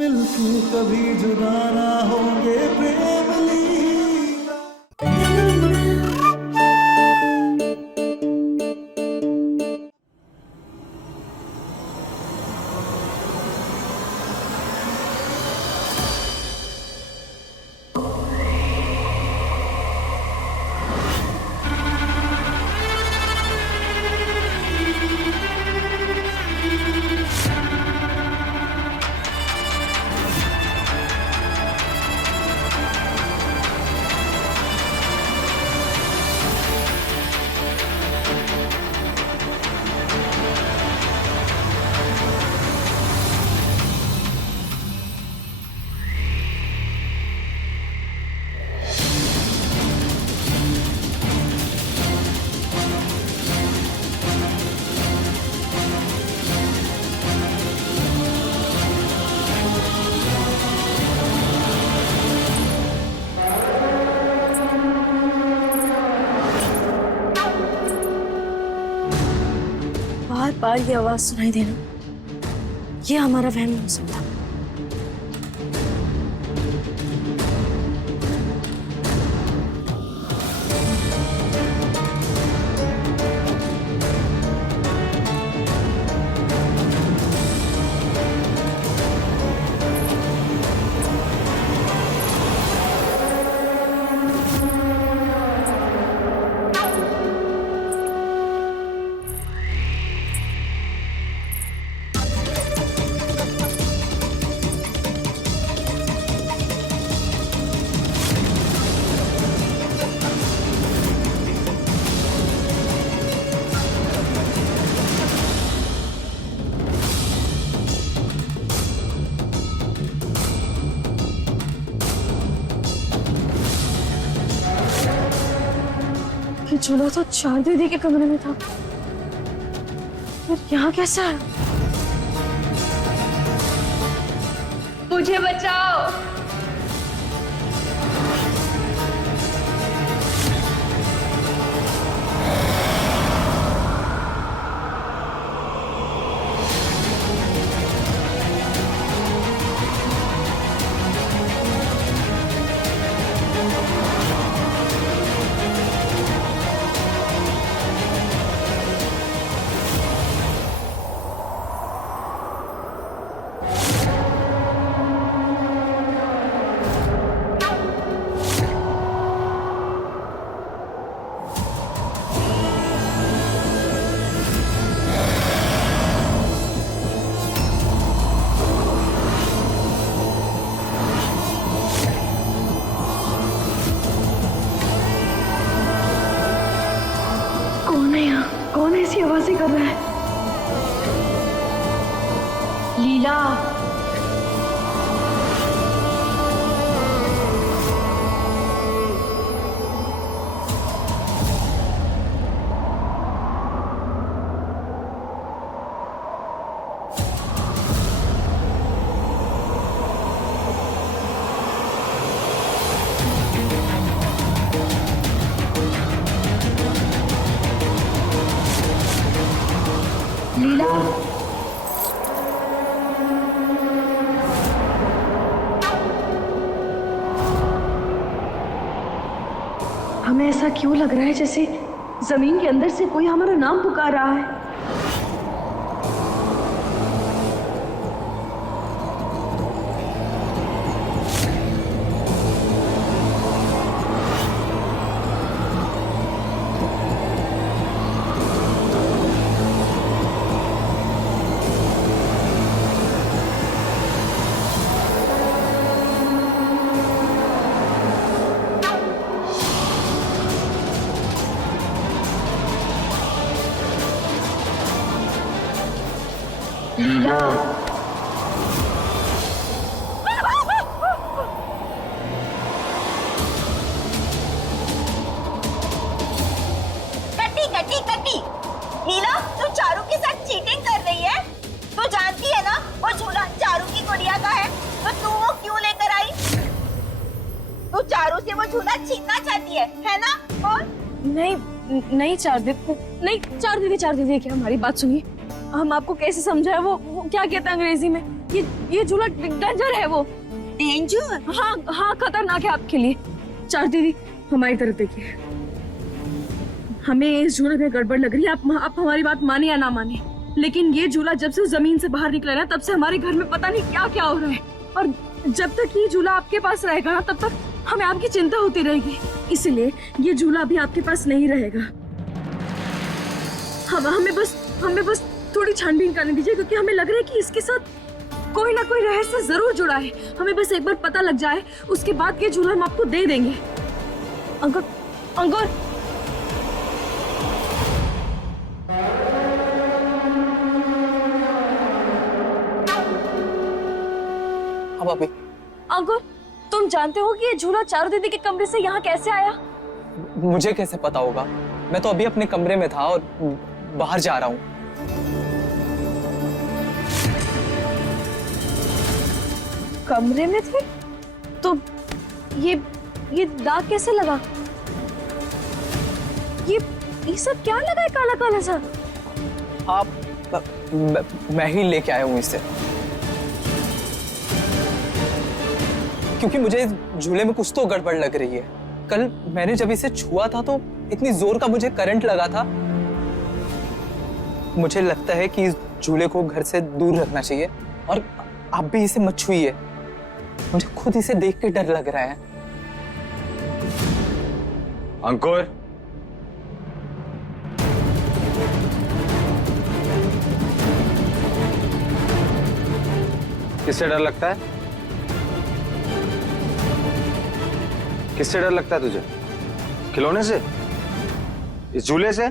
मिलके कभी जुदा ना होंगे प्रेम लीला। बार बार ये आवाज सुनाई देना, ये हमारा वहम नहीं हो सकता। ये झूला तो चार दीदी के कमरे में था, फिर यहाँ कैसे आया? मुझे बचाओ। कौन है यहाँ? कौन ऐसी आवाजें कर रहा है? लीला, लीला, हमें ऐसा क्यों लग रहा है जैसे जमीन के अंदर से कोई हमारा नाम पुकार रहा है? लीला, कटी कटी कटी। लीला, तू चारू के साथ चीटिंग कर रही है। तू जानती है ना वो झूला चारू की गुड़िया का है, तो तू वो क्यों लेकर आई? तू चारू से वो झूला छीनना चाहती है ना? और नहीं नहीं चार दीदी, नहीं चार दीदी क्या, हमारी बात सुनिए। हम आपको कैसे समझाए? वो क्या कहता है अंग्रेजी में? ये झूला डेंजर है वो। डेंजर? हाँ हाँ, खतरनाक है आपके लिए। चार दीदी, हमारी तरफ देखिए। हमें इस झूले में गड़बड़ लग रही है। आप हमारी बात माने या ना माने, लेकिन ये झूला जब से जमीन से बाहर निकला ना, तब से हमारे घर में पता नहीं क्या क्या हो रहा है। और जब तक ये झूला आपके पास रहेगा ना, तब तक हमें आपकी चिंता होती रहेगी। इसलिए ये झूला अभी आपके पास नहीं रहेगा। हमें बस थोड़ी छानबीन करने दीजिए, क्योंकि हमें लग रहा है कि इसके साथ कोई ना कोई रहस्य जरूर जुड़ा है। हमें बस एक बार पता लग जाए, उसके बाद ये झूला हम आपको दे देंगे। अंकुर, अंकुर, हाँ भाभी। अंकुर, तुम जानते हो कि ये झूला चारू दीदी के कमरे से यहाँ कैसे आया? मुझे कैसे पता होगा? मैं तो अभी अपने कमरे में था और बाहर जा रहा हूँ। कमरे में थे? तो ये दाग कैसे लगा? ये सब क्या लगा है काला काला सा? मैं ही लेके आया हूँ इसे, क्योंकि मुझे इस झूले में कुछ तो गड़बड़ लग रही है। कल मैंने जब इसे छुआ था तो इतनी जोर का मुझे करंट लगा था। मुझे लगता है कि इस झूले को घर से दूर रखना चाहिए, और आप भी इसे मत छुइए। मुझे खुद इसे देख के डर लग रहा है। अंकुर, किससे डर लगता है? किससे डर लगता है तुझे? खिलौने से? इस झूले से?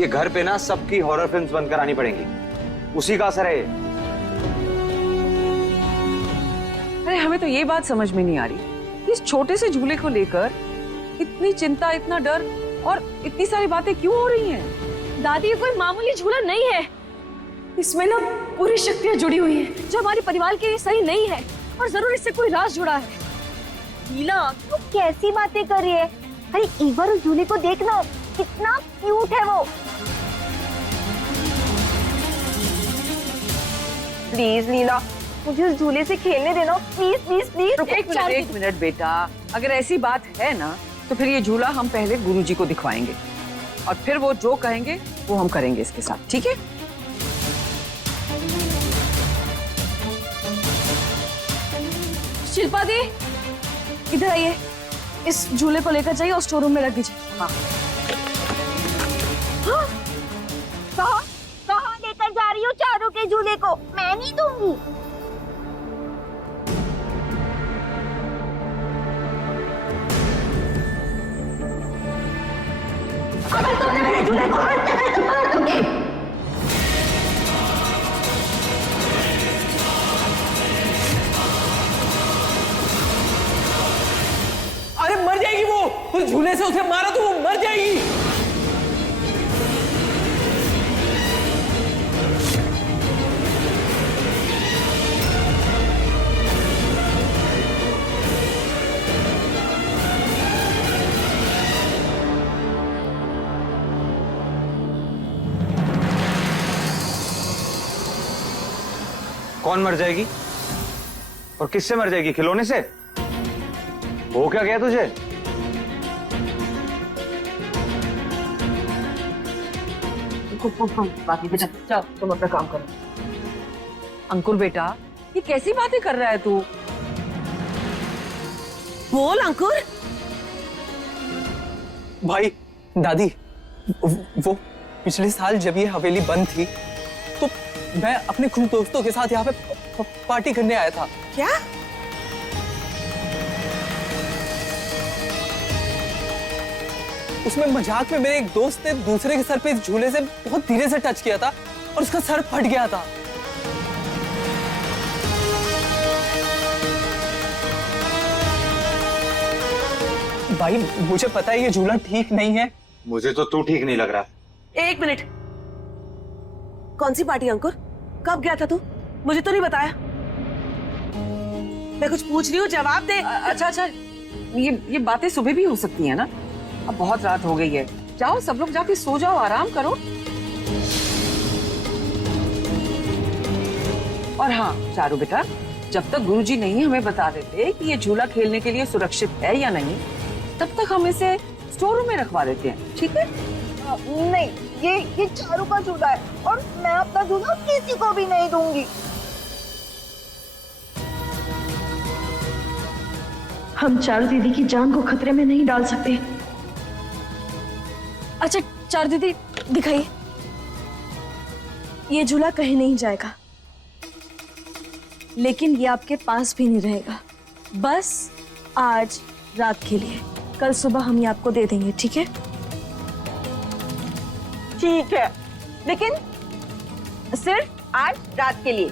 ये घर पे ना सबकी हॉरर फिल्म्स बनकर आनी पड़ेंगी, उसी का असर है ये। अरे हमें तो ये बात समझ में नहीं आ रही, इस छोटे से झूले को लेकर इतनी चिंता, इतना डर और इतनी सारी बातें क्यों हो रही हैं? दादी, ये कोई मामूली झूला नहीं है। इसमें ना पूरी शक्तियां जुड़ी हुई हैं, जो हमारे परिवार के लिए सही नहीं है, और जरूर इससे कोई राज जुड़ा है। हीला, तू कैसी बातें कर रही है? अरे एक बार उस झूले को देखना, कितना क्यूट है वो। प्लीज लीला, मुझे उस झूले से खेलने देना, प्लीज प्लीज प्लीज। एक मिनट बेटा, अगर ऐसी बात है ना तो फिर ये झूला हम पहले गुरुजी को दिखवाएंगे, और फिर वो जो कहेंगे वो हम करेंगे इसके साथ, ठीक है? शिल्पा दी, इधर आइए। इस झूले को लेकर जाइए और स्टोर रूम में रख दीजिए। हाँ। कहाँ लेकर जा रही हो चारों के झूले को? मैं नहीं दूंगी। अगर तुमने मेरे झूले को हट दिया तो मार दूंगी। अरे मर जाएगी वो, उस झूले से उसे मारा तो वो मर जाएगी। कौन मर जाएगी? और किससे मर जाएगी? खिलौने से? हो क्या गया तुझे? बाकी बेटा, चल तुम अपना काम करो। अंकुर बेटा, ये कैसी बातें कर रहा है तू? बोल अंकुर। भाई, दादी, वो पिछले साल जब ये हवेली बंद थी तो मैं अपने कुछ दोस्तों के साथ यहाँ पे पार्टी करने आया था। क्या? उसमें मजाक में मेरे एक दोस्त ने दूसरे के सर पे इस झूले से बहुत धीरे से टच किया था और उसका सर फट गया था। भाई, मुझे पता है ये झूला ठीक नहीं है। मुझे तो तू ठीक नहीं लग रहा। एक मिनट, कौन सी पार्टी अंकुर? कब गया था तू? मुझे तो नहीं बताया। मैं कुछ पूछ रही हूँ, जवाब दे। अच्छा, ये बातें सुबह भी हो सकती है ना? अब बहुत रात हो गई है, जाओ सब लोग जाके सो जाओ, आराम करो। और हाँ चारू बेटा, जब तक गुरुजी नहीं हमें बता देते कि ये झूला खेलने के लिए सुरक्षित है या नहीं, तब तक हम इसे स्टोर रूम में रखवा देते हैं, ठीक है? नहीं, ये चारू का झूला है और मैं अपना झूला किसी को भी नहीं दूंगी। हम चारू दीदी की जान को खतरे में नहीं डाल सकते। अच्छा चारू दीदी दिखाइए, ये झूला कहीं नहीं जाएगा, लेकिन ये आपके पास भी नहीं रहेगा, बस आज रात के लिए। कल सुबह हम ये आपको दे देंगे, ठीक है? ठीक है, लेकिन सिर्फ आज रात के लिए।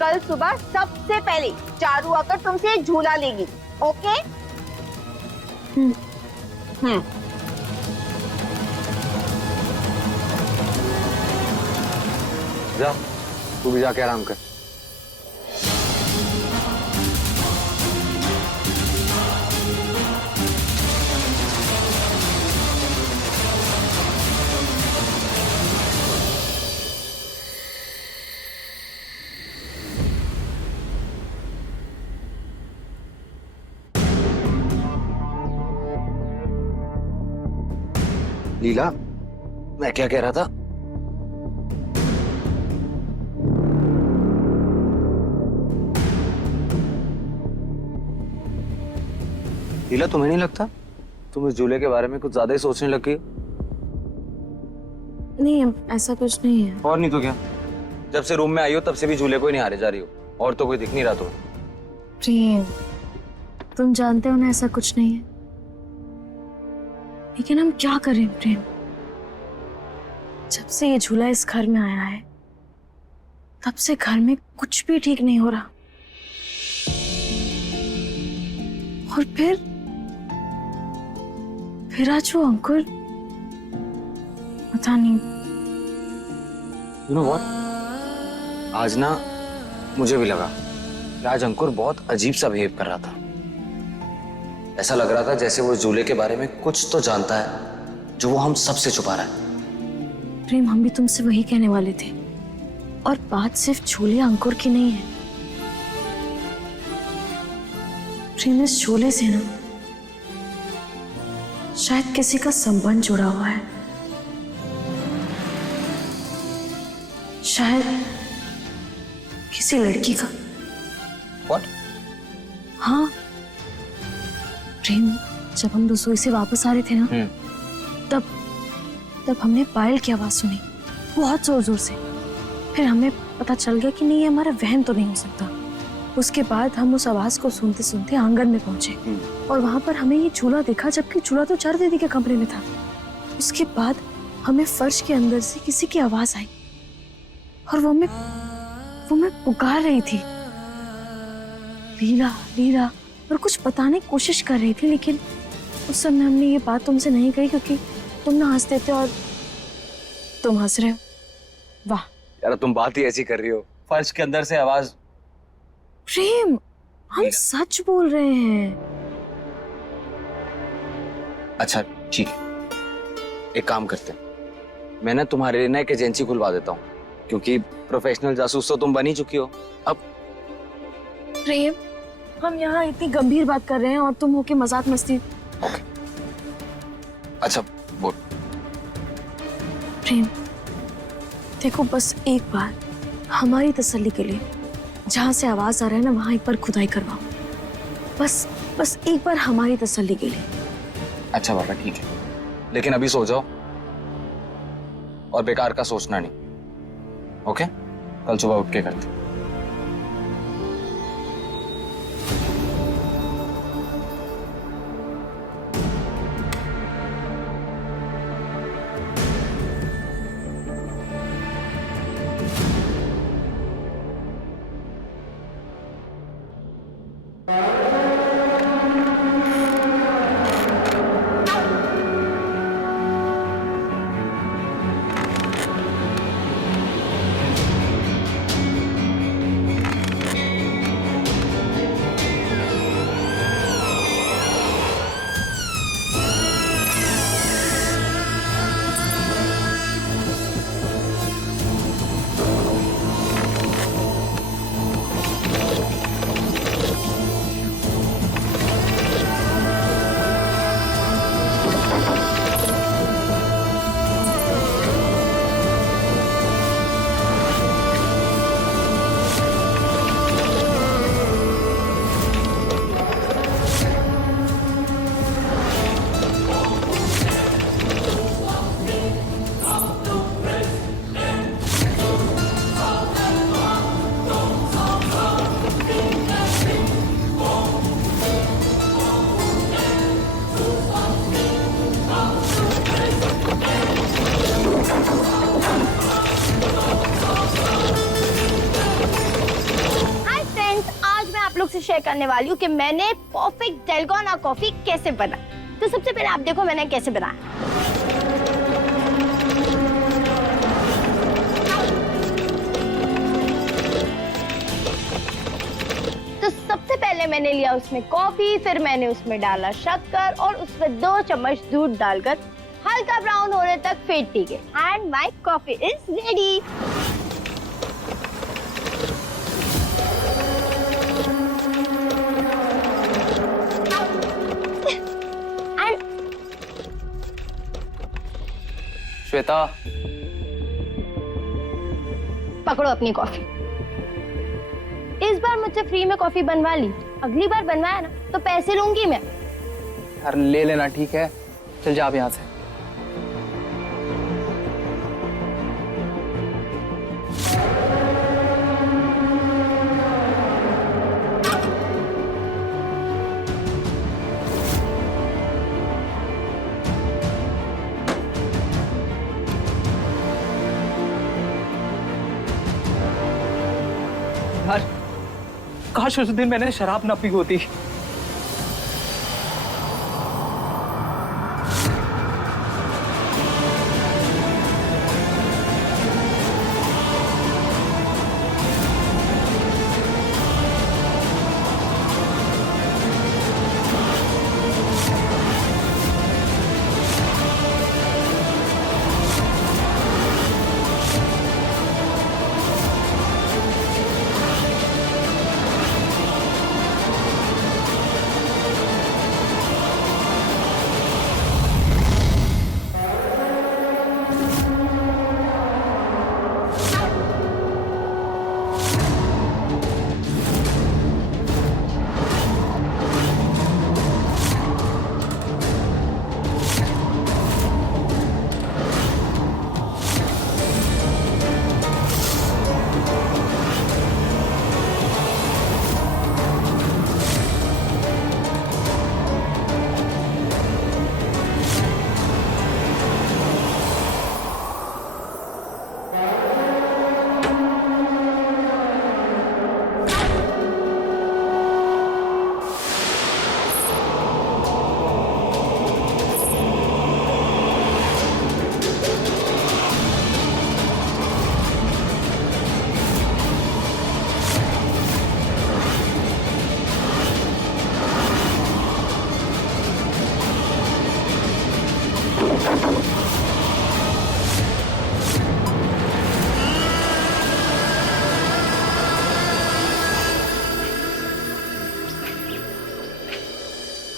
कल सुबह सबसे पहले चारू आकर तुमसे एक झूला लेगी, ओके? जा, तू भी जाके आराम कर। लीला, मैं क्या कह रहा था? लीला, तुम्हें नहीं लगता तुम इस झूले के बारे में कुछ ज्यादा ही सोचने लगी हो? नहीं, ऐसा कुछ नहीं है। और नहीं तो क्या, जब से रूम में आई हो तब से भी झूले को ही निहारे जा रही हो, और तो कोई दिख नहीं रहा तुम्हें। प्रेम, तुम जानते हो ना ऐसा कुछ नहीं है, लेकिन हम क्या करें प्रेम? जब से ये झूला इस घर में आया है, तब से घर में कुछ भी ठीक नहीं हो रहा। और फिर आज वो अंकुर, पता नहीं। You know what? आज ना मुझे भी लगा कि आज अंकुर बहुत अजीब सा बिहेव कर रहा था। ऐसा लग रहा था जैसे वो झूले के बारे में कुछ तो जानता है जो वो हम सबसे छुपा रहा है। प्रेम, हम भी तुमसे वही कहने वाले थे, और बात सिर्फ झूले अंकुर की नहीं है प्रेम। इस झूले से ना शायद किसी का संबंध जुड़ा हुआ है, शायद किसी लड़की का। What? हाँ प्रेम, जब हम रसोई से वापस आ रहे थे ना, तब हमने पायल की आवाज सुनी, बहुत जोर जोर से। फिर हमें पता चल गया कि नहीं, ये हमारा वहम तो नहीं हो सकता। उसके बाद हम उस आवाज को सुनते सुनते आंगन में पहुंचे, और वहां पर हमें ये झूला दिखा, जबकि झूला तो चारू दीदी के कमरे में था। उसके बाद हमें फर्श के अंदर से किसी की आवाज आई, और वो मैं पुकार रही थी, लीला लीला, और कुछ बताने की कोशिश कर रही थी, लेकिन उस समय हमने ये बात तुमसे नहीं कही, क्योंकि तुम ना हंसते थे और तुम हंस रहे हो। वाह यार, तुम बात ही ऐसी कर रही हो। फर्श के अंदर से आवाज। प्रेम, हम सच बोल रहे हैं। अच्छा ठीक है, एक काम करते हैं, मैं ना तुम्हारे लिए ना एक एजेंसी खुलवा देता हूँ, क्योंकि प्रोफेशनल जासूस तो तुम बन ही चुकी हो अब। प्रेम, हम यहाँ इतनी गंभीर बात कर रहे हैं और तुम होके मजाक मस्ती। अच्छा बोल। प्रेम देखो, बस एक बार हमारी तसल्ली के लिए जहां से आवाज आ रहा है ना, वहां एक बार खुदाई करवाओ। बस एक बार हमारी तसल्ली के लिए। अच्छा बाबा ठीक है, लेकिन अभी सो जाओ और बेकार का सोचना नहीं, ओके? कल सुबह उठ के करते। बताने वाली हूँ कि मैंने परफेक्ट डलगोना कॉफी कैसे बना। तो सबसे पहले आप देखो मैंने कैसे बनाया। तो सबसे पहले मैंने लिया उसमें कॉफी, फिर मैंने उसमें डाला शक्कर और उसमें 2 चम्मच दूध डालकर हल्का ब्राउन होने तक फेंट दी गई। And my coffee is ready. Shweta, पकड़ो अपनी कॉफी। इस बार मुझसे फ्री में कॉफी बनवा ली, अगली बार बनवाया ना तो पैसे लूंगी मैं। यार ले लेना, ठीक है? चल जा आप यहाँ से। काश उस दिन मैंने शराब ना पी होती।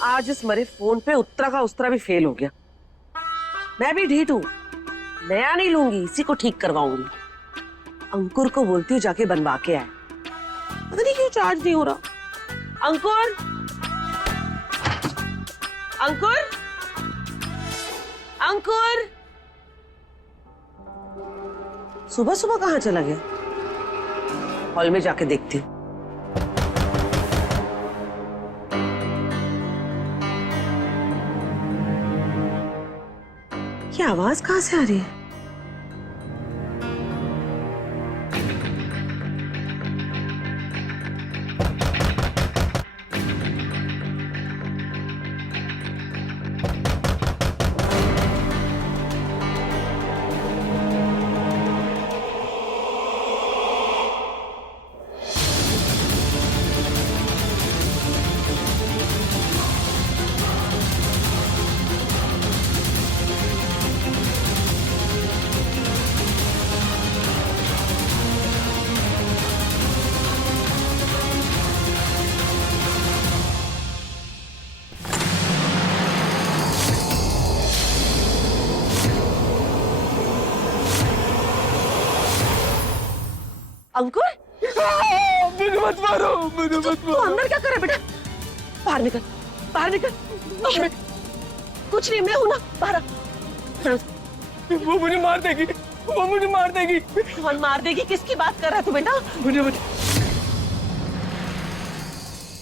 आज इस मरे फोन पे उत्तरा का उस्तरा भी फेल हो गया। मैं भी ढीठ हूँ, नया नहीं लूंगी, इसी को ठीक करवाऊंगी। अंकुर को बोलती हूँ जाके बनवा के आए। पता नहीं क्यों चार्ज नहीं हो रहा। अंकुर, अंकुर, अंकुर, सुबह सुबह कहाँ चला गया? हॉल में जाके देखती हूँ। ये आवाज कहाँ से आ रही है? अंकुर, मुझे मत मारो, मुझे मत तू अंदर क्या कर रहा है बेटा? बाहर निकल, बाहर निकल। कुछ नहीं, मैं हूं ना, बाहर आ। वो मुझे मार देगी, वो मुझे मार देगी। कौन मार देगी? किसकी बात कर रहा है तू बेटा? मुझे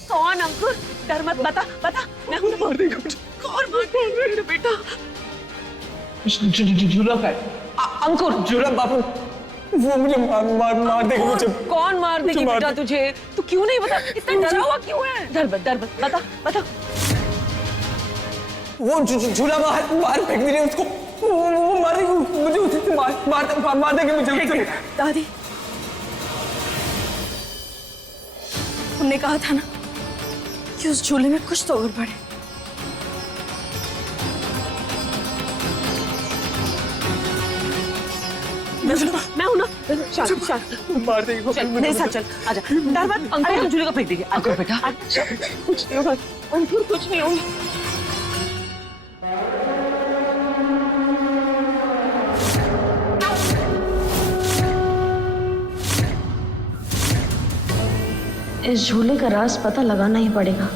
कौन? अंकुर, डर मत, बता बता। मैं हूं, मार देगी। कौन मार देगी बेटा? झूला का अंकुर, झूला बापू, वो मुझे मार देगा मुझे। कौन मार देगी मार बेटा दे- तुझे? तू क्यों नहीं बता, इतना डरा हुआ क्यों है? डर मत बता बता। वो झूला बाहर फेंक दीजिए उसको। वो मार देगी मुझे, उसे मार देगी मुझे। दादी, हमने कहा था ना कि उस झूले में कुछ तो गड़बड़ है। मैं हूं ना। चल मार देगी चल मेरे साथ चल, आजा। डर मत, अरे हम झूले को फेंक देंगे। अंकुर बेटा, कुछ नहीं होगा अंकुर, कुछ नहीं होगा। इस झूले का राज पता लगाना ही पड़ेगा।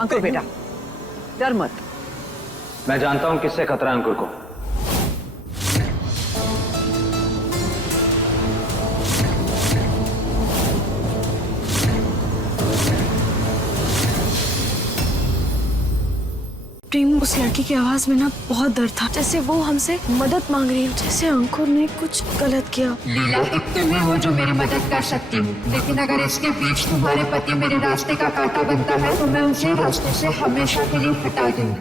अंकुर बेटा, डर मत। मैं जानता हूं किससे खतरा है अंकुर को। प्रेम, उस लड़की की आवाज में ना बहुत डर था, जैसे वो हमसे मदद मांग रही हो, जैसे अंकुर ने कुछ गलत किया। लीला, एक तुम ही हो जो मेरी मदद कर सकती हूँ, लेकिन अगर इसके बीच तुम्हारे पति मेरे रास्ते का कांटा बनता है तो मैं उसे रास्ते से हमेशा के लिए हटा दूंगी।